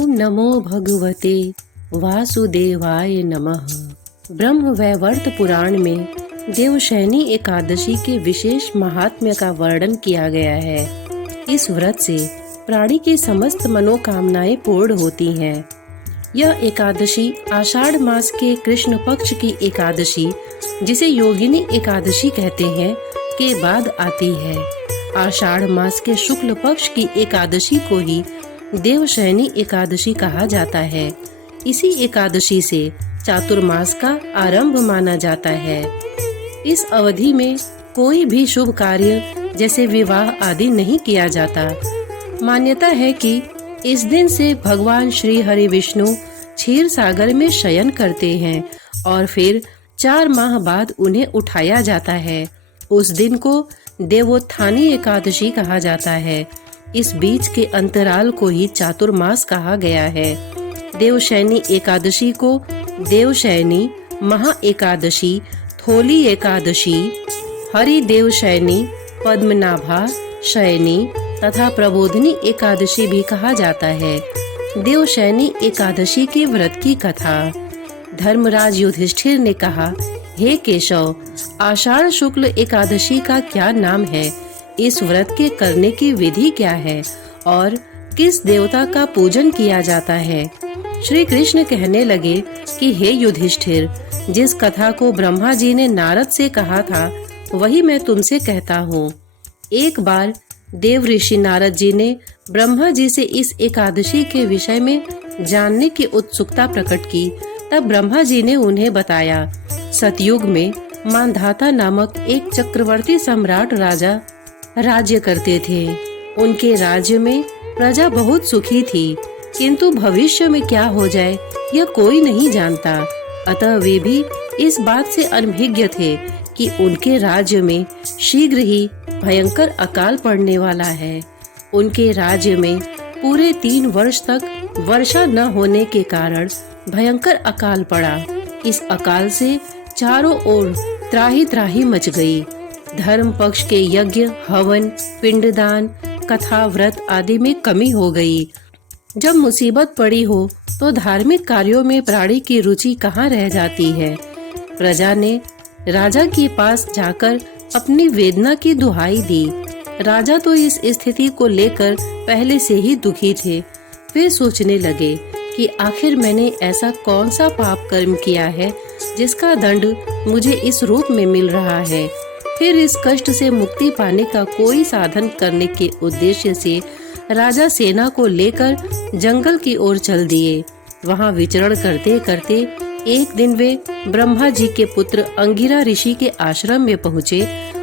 ओम नमो भगवते वासुदेवाय नमः। ब्रह्म वैवर्त पुराण में देवशयनी एकादशी के विशेष महात्म्य का वर्णन किया गया है। इस व्रत से प्राणी की समस्त मनोकामनाएं पूर्ण होती हैं। यह एकादशी आषाढ़ मास के कृष्ण पक्ष की एकादशी, जिसे योगिनी एकादशी कहते हैं, के बाद आती है। आषाढ़ मास के शुक्ल पक्ष की एकादशी को ही देवशयनी एकादशी कहा जाता है। इसी एकादशी से चातुर्मास का आरंभ माना जाता है। इस अवधि में कोई भी शुभ कार्य जैसे विवाह आदि नहीं किया जाता। मान्यता है कि इस दिन से भगवान श्री हरि विष्णु क्षीर सागर में शयन करते हैं और फिर 4 माह बाद उन्हें उठाया जाता है। उस दिन को देवोत्थानी एकादशी कहा जाता है। इस बीच के अंतराल को ही चातुर्मास कहा गया है। देवशयनी एकादशी को देवशयनी, महा एकादशी, थोली एकादशी, हरि देवशयनी, पद्मनाभा शयनी तथा प्रबोधिनी एकादशी भी कहा जाता है। देवशयनी एकादशी के व्रत की कथा। धर्मराज युधिष्ठिर ने कहा, हे केशव, आषाढ़ शुक्ल एकादशी का क्या नाम है? इस व्रत के करने की विधि क्या है और किस देवता का पूजन किया जाता है? श्री कृष्ण कहने लगे कि हे युधिष्ठिर, जिस कथा को ब्रह्मा जी ने नारद से कहा था वही मैं तुमसे कहता हूँ। एक बार देव ऋषि नारद जी ने ब्रह्मा जी से इस एकादशी के विषय में जानने की उत्सुकता प्रकट की। तब ब्रह्मा जी ने उन्हें बताया, सतयुग में मांधाता नामक एक चक्रवर्ती सम्राट राजा राज्य करते थे। उनके राज्य में प्रजा बहुत सुखी थी, किंतु भविष्य में क्या हो जाए यह कोई नहीं जानता। अतः वे भी इस बात से अनभिज्ञ थे कि उनके राज्य में शीघ्र ही भयंकर अकाल पड़ने वाला है। उनके राज्य में पूरे 3 वर्ष तक वर्षा न होने के कारण भयंकर अकाल पड़ा। इस अकाल से चारों ओर त्राही त्राही मच गई। धर्म पक्ष के यज्ञ, हवन, पिंडदान, कथा, व्रत आदि में कमी हो गई। जब मुसीबत पड़ी हो तो धार्मिक कार्यों में प्राणी की रुचि कहाँ रह जाती है। प्रजा ने राजा के पास जाकर अपनी वेदना की दुहाई दी। राजा तो इस स्थिति को लेकर पहले से ही दुखी थे। वे सोचने लगे कि आखिर मैंने ऐसा कौन सा पाप कर्म किया है जिसका दंड मुझे इस रूप में मिल रहा है। फिर इस कष्ट से मुक्ति पाने का कोई साधन करने के उद्देश्य से राजा सेना को लेकर जंगल की ओर चल दिए। वहां विचरण करते करते एक दिन वे ब्रह्मा जी के पुत्र अंगिरा ऋषि के आश्रम में पहुँचे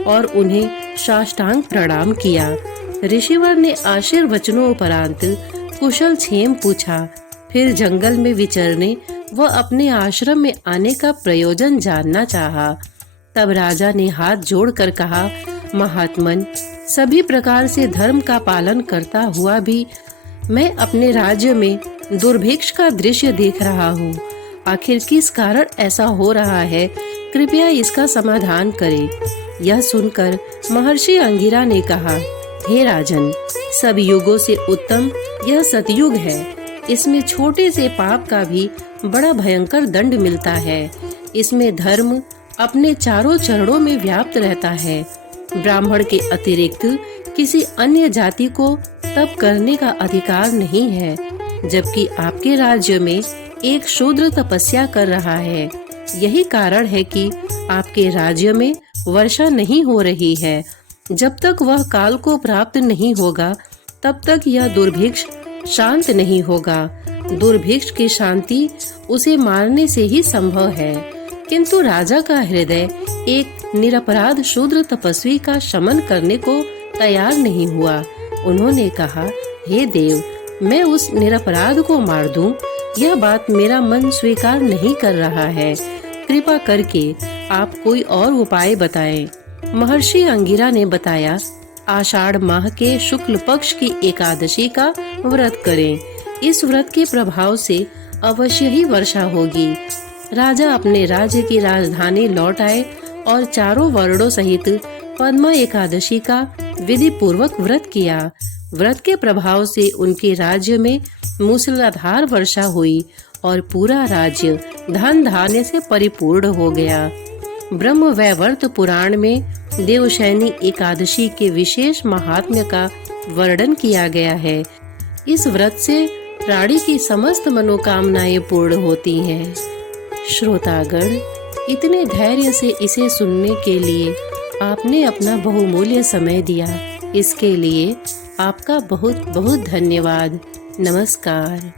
और उन्हें साष्टांग प्रणाम किया। ऋषिवर ने आशीर्वचनों उपरांत कुशल क्षेम पूछा। फिर जंगल में विचरने व अपने आश्रम में आने का प्रयोजन जानना चाहा। तब राजा ने हाथ जोड़कर कहा, महात्मन, सभी प्रकार से धर्म का पालन करता हुआ भी मैं अपने राज्य में दुर्भिक्ष का दृश्य देख रहा हूँ। आखिर किस कारण ऐसा हो रहा है? कृपया इसका समाधान करें। यह सुनकर महर्षि अंगिरा ने कहा, हे राजन, सब युगों से उत्तम यह सतयुग है। इसमें छोटे से पाप का भी बड़ा भयंकर दंड मिलता है। इसमें धर्म अपने चारों चरणों में व्याप्त रहता है। ब्राह्मण के अतिरिक्त किसी अन्य जाति को तप करने का अधिकार नहीं है, जबकि आपके राज्य में एक शूद्र तपस्या कर रहा है। यही कारण है कि आपके राज्य में वर्षा नहीं हो रही है। जब तक वह काल को प्राप्त नहीं होगा तब तक यह दुर्भिक्ष शांत नहीं होगा। दुर्भिक्ष की शांति उसे मारने से ही संभव है। किंतु राजा का हृदय एक निरपराध शूद्र तपस्वी का शमन करने को तैयार नहीं हुआ। उन्होंने कहा, हे देव, मैं उस निरपराध को मार दूं, यह बात मेरा मन स्वीकार नहीं कर रहा है। कृपा करके आप कोई और उपाय बताएं। महर्षि अंगिरा ने बताया, आषाढ़ माह के शुक्ल पक्ष की एकादशी का व्रत करें। इस व्रत के प्रभाव से अवश्य ही वर्षा होगी। राजा अपने राज्य की राजधानी लौट आए और चारों वर्णों सहित पद्मा एकादशी का विधि पूर्वक व्रत किया। व्रत के प्रभाव से उनके राज्य में मूसलाधार वर्षा हुई और पूरा राज्य धन धान्य से परिपूर्ण हो गया। ब्रह्म वैवर्त पुराण में देवशयनी एकादशी के विशेष महात्म्य का वर्णन किया गया है। इस व्रत से प्राणी की समस्त मनोकामनाएं पूर्ण होती हैं। श्रोतागण, इतने धैर्य से इसे सुनने के लिए आपने अपना बहुमूल्य समय दिया, इसके लिए आपका बहुत बहुत धन्यवाद। नमस्कार।